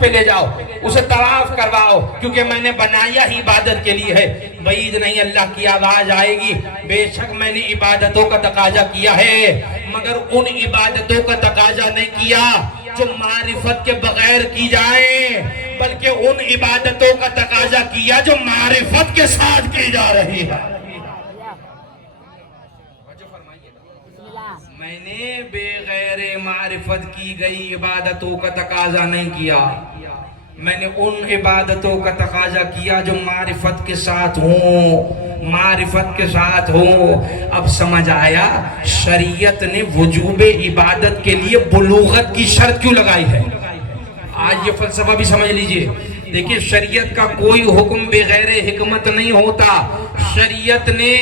پہ لے جاؤ، اسے طواف کرواؤ، کیونکہ میں نے بنایا ہی عبادت کے لیے ہے۔ بعید نہیں اللہ کی آواز آئے گی، بے شک میں نے عبادتوں کا تقاضا کیا ہے، مگر ان عبادتوں کا تقاضا نہیں کیا جو معرفت کے بغیر کی جائیں، بلکہ ان عبادتوں کا تقاضا کیا جو معرفت کے ساتھ کی جا رہی ہے۔ میں نے بے غیر معرفت کی گئی عبادتوں کا تقاضا نہیں کیا، میں نے ان عبادتوں کا تقاضا کیا جو معرفت کے ساتھ ہوں، معرفت کے ساتھ ہوں۔ اب سمجھ آیا شریعت نے وجوب عبادت کے لیے بلوغت کی شرط کیوں لگائی ہے۔ آج یہ فلسفہ بھی سمجھ لیجئے، دیکھیں شریعت کا کوئی حکم بغیر حکمت نہیں ہوتا۔ شریعت نے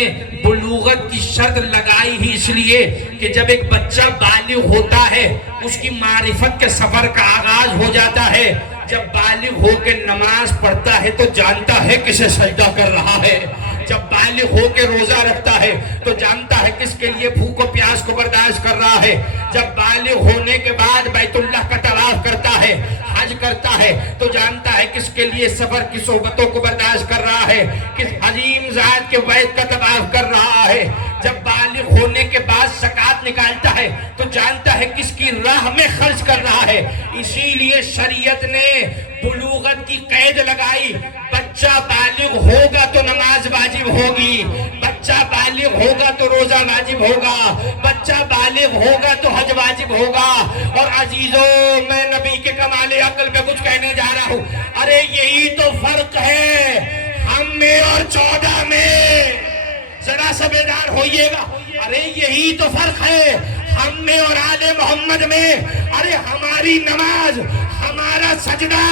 بلوغت کی شرط لگائی ہی اس لیے کہ جب ایک بچہ بالغ ہوتا ہے اس کی معرفت کے سفر کا آغاز ہو جاتا ہے۔ جب بالغ ہو کے نماز پڑھتا ہے تو جانتا ہے کسے سجدہ کر رہا ہے، جب بالغ ہو کے روزہ رکھتا ہے تو جانتا ہے کس کے لیے بھوک و پیاس کو برداشت کر رہا ہے، جب بالغ ہونے کے بعد بیت اللہ کا طواف کرتا ہے، حج کرتا ہے تو جانتا ہے کس کے لیے سفر کی صحبتوں کو برداشت کر رہا ہے، کس عظیم ذات کے بیت کا طواف کر رہا ہے، جب بالغ ہونے کے بعد زکوٰۃ نکالتا ہے تو جانتا ہے کس کی راہ میں خرچ کر رہا ہے۔ اسی لیے شریعت نے بلوغت کی قید لگائی، بچہ بالغ ہوگا تو نماز واجب ہوگی، بچہ بالغ ہوگا تو روزہ واجب ہوگا، بچہ بالغ ہوگا تو حج واجب ہوگا۔ اور عزیزوں میں نبی کے کمال عقل پہ کچھ کہنے جا رہا ہوں، ارے یہی تو فرق ہے ہم میں اور 14 میں، ذرا سا بیدار ہوئیے گا، ارے یہی تو فرق ہے ہم میں اور آل محمد میں۔ ارے ہماری نماز، ہمارا سجدہ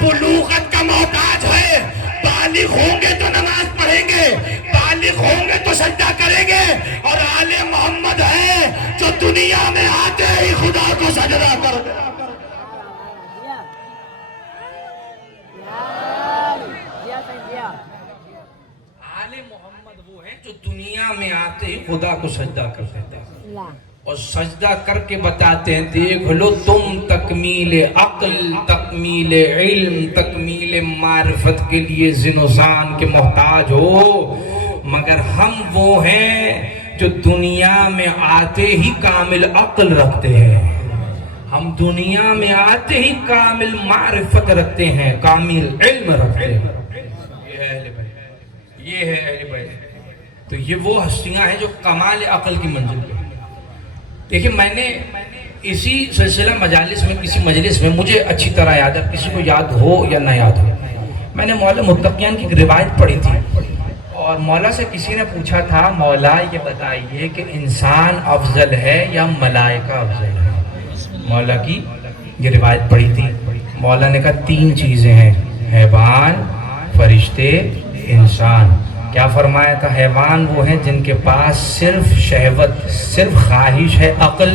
بلوغت کا محتاج ہے، بالغ ہوں گے تو نماز پڑھیں گے، بالغ ہوں گے تو سجدہ کریں گے، اور آل محمد ہے جو دنیا میں آتے ہی خدا کو سجدہ کر دے۔ آل محمد وہ ہیں جو دنیا میں آتے ہی خدا کو سجدہ کر دیتے ہیں اور سجدہ کر کے بتاتے ہیں دیکھ لو تم تکمیل عقل، تکمیل علم، تکمیل معرفت کے لیے ذن و ذان کے محتاج ہو، مگر ہم وہ ہیں جو دنیا میں آتے ہی کامل عقل رکھتے ہیں، ہم دنیا میں آتے ہی کامل معرفت رکھتے ہیں، کامل علم رکھتے ہیں۔ یہ ہے اہل بیت۔ تو یہ وہ ہستیاں ہیں جو کمال عقل کی منزل پہ۔ دیکھیں میں نے اسی سلسلہ مجالس میں کسی مجلس میں مجھے اچھی طرح یاد ہے، کسی کو یاد ہو یا نہ یاد ہو، میں نے مولا متقیان کی ایک روایت پڑھی تھی اور مولا سے کسی نے پوچھا تھا مولا یہ بتائیے کہ انسان افضل ہے یا ملائکہ افضل ہے۔ مولا کی یہ روایت پڑھی تھی، مولا نے کہا 3 چیزیں ہیں، حیوان، فرشتے، انسان۔ کیا فرمایا تھا؟ حیوان وہ ہیں جن کے پاس صرف شہوت، صرف خواہش ہے، عقل۔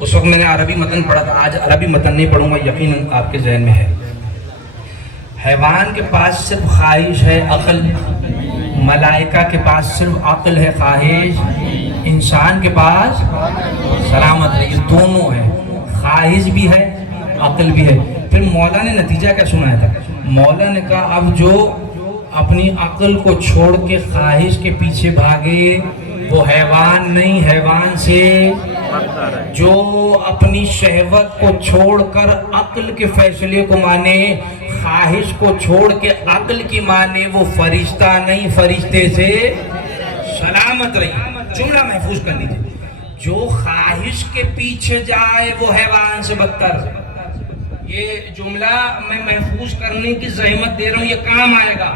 اس وقت میں نے عربی متن پڑھا تھا، آج عربی متن نہیں پڑھوں گا، یقیناً آپ کے ذہن میں ہے۔ حیوان کے پاس صرف خواہش ہے، عقل۔ ملائکہ کے پاس صرف عقل ہے، خواہش۔ انسان کے پاس سلامت ہے، یہ دونوں ہیں، خواہش بھی ہے، عقل بھی ہے۔ پھر مولا نے نتیجہ کیا سنایا تھا؟ مولا نے کہا اب جو اپنی عقل کو چھوڑ کے خواہش کے پیچھے بھاگے وہ حیوان نہیں، حیوان سے جو اپنی شہوت کو چھوڑ کر عقل کے فیصلے کو مانے، خواہش کو چھوڑ کے عقل کی مانے، وہ فرشتہ نہیں، فرشتے سے سلامت رہی۔ جملہ محفوظ کر لیجیے، جو خواہش کے پیچھے جائے وہ حیوان سے بدتر۔ یہ جملہ میں محفوظ کرنے کی زحمت دے رہا ہوں، یہ کام آئے گا۔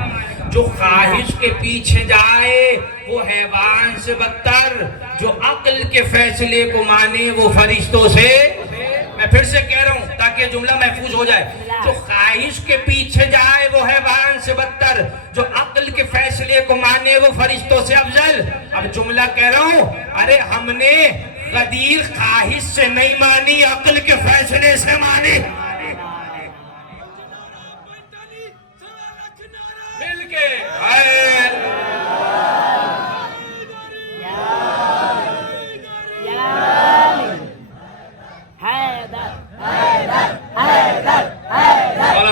جو خواہش کے پیچھے جائے وہ حیوان سے بدتر، جو عقل کے فیصلے کو مانے وہ فرشتوں سے۔ میں پھر سے کہہ رہا ہوں تاکہ جملہ محفوظ ہو جائے، جو خواہش کے پیچھے جائے وہ حیوان سے بدتر، جو عقل کے فیصلے کو مانے وہ فرشتوں سے افضل۔ اب جملہ کہہ رہا ہوں، ارے ہم نے غدیر خواہش سے نہیں مانی، عقل کے فیصلے سے مانی۔ مل کے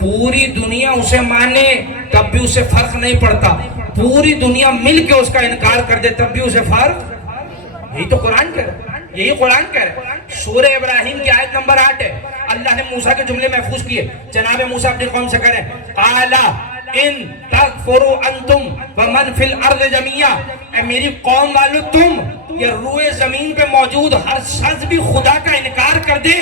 پوری دنیا اسے مانے تب بھی اسے فرق نہیں پڑتا، پوری دنیا مل کے اس کا انکار کر دے تب بھی اسے فرق. یہی تو قرآن کہہ رہا ہے، یہی قرآن کہہ رہا ہے. سورہ ابراہیم کی آیت نمبر 8 ہے. اللہ نے موسیٰ کے جملے محفوظ کیے. جناب موسیٰ اپنی قوم سے کریں قَالَ ان تکفروا انتم ومن فی الارض جميعا، اے میری قوم والو تم یا روئے زمین پہ موجود ہر شخص بھی خدا کا انکار کر دے،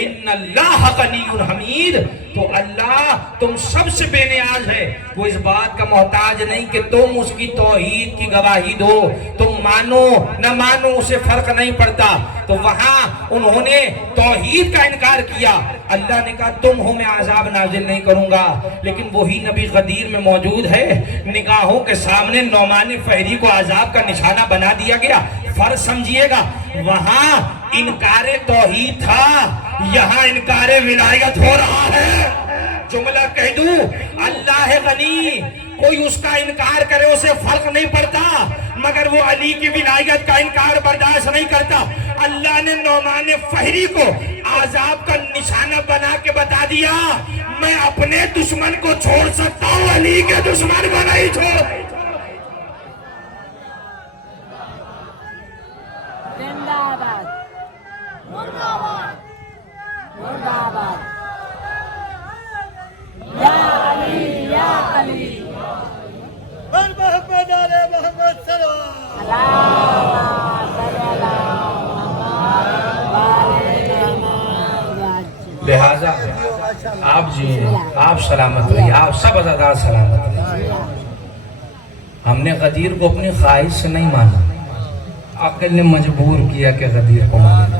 ان اللہ غنی حمید، تو اللہ تم سب سے بے نیاز ہے، وہ اس بات کا محتاج نہیں کہ تم اس کی توحید کی گواہی دو، تم مانو نہ مانو اسے فرق نہیں پڑتا. تو وہاں انہوں نے توحید کا انکار کیا، اللہ نے کہا تم ہو میں عذاب نازل نہیں کروں گا. لیکن وہی نبی غدیر میں موجود ہے، نگاہوں کے سامنے نعمان فہری کو عذاب کا نشانہ بنا دیا گیا. فرق سمجھیے گا، وہاں انکار توحید تھا، یہاں انکار ولایت ہو رہا ہے. جملہ کہہ دوں، اللہ غنی، کوئی اس کا انکار کرے اسے فرق نہیں پڑتا، مگر وہ علی کی ولایت کا انکار برداشت نہیں کرتا. اللہ نے نعمان فہری کو عذاب کا نشانہ بنا کے بتا دیا، میں اپنے دشمن کو چھوڑ سکتا ہوں، علی کے دشمن کو نہیں چھوڑ. لہذا آپ جی آپ سلامت رہیے، آپ سب عزادار سلامت رہیے. ہم نے غدیر کو اپنی خواہش سے نہیں مانا، عقل نے مجبور کیا کہ غدیر کو مانا.